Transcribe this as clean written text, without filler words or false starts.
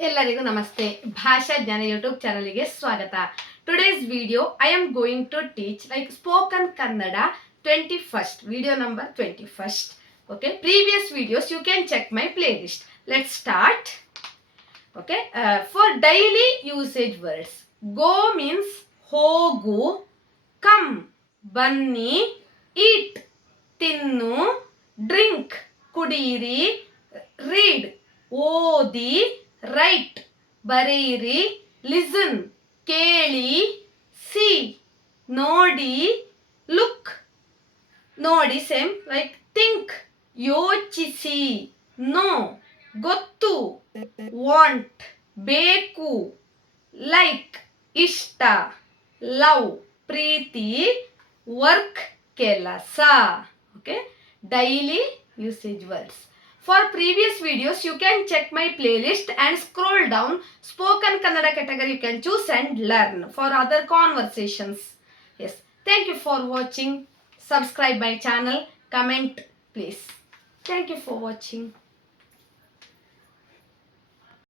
ಎಲ್ಲರಿಗೂ ನಮಸ್ತೆ. ಭಾಷಾ ಜ್ಞಾನ ಯೂಟ್ಯೂಬ್ ಚಾನಲ್ಗೆ ಸ್ವಾಗತ. Today's video I am going to teach like spoken Kannada 21st video number 21st. Okay, previous videos you can check my playlist. Let's start. Okay, for daily usage words, go means hogu, come ಬನ್ನಿ, eat ತಿನ್ನು, drink ಕುಡೀರಿ, read ಓದಿ, right ಬರೆಯಿರಿ, listen ಕೇಳಿ, C ನೋಡಿ, look ನೋಡಿ, same like think ಯೋಚಿಸಿ, no ಗೊತ್ತು, ವಾಂಟ್ ಬೇಕು, ಲೈಕ್ ಇಷ್ಟ, ಲವ್ ಪ್ರೀತಿ, ವರ್ಕ್ ಕೆಲಸ. Okay, daily usage words. For previous videos, you can check my playlist and scroll down. Spoken Kannada category you can choose and learn for other conversations. Yes. Thank you for watching. Subscribe my channel. Comment please. Thank you for watching.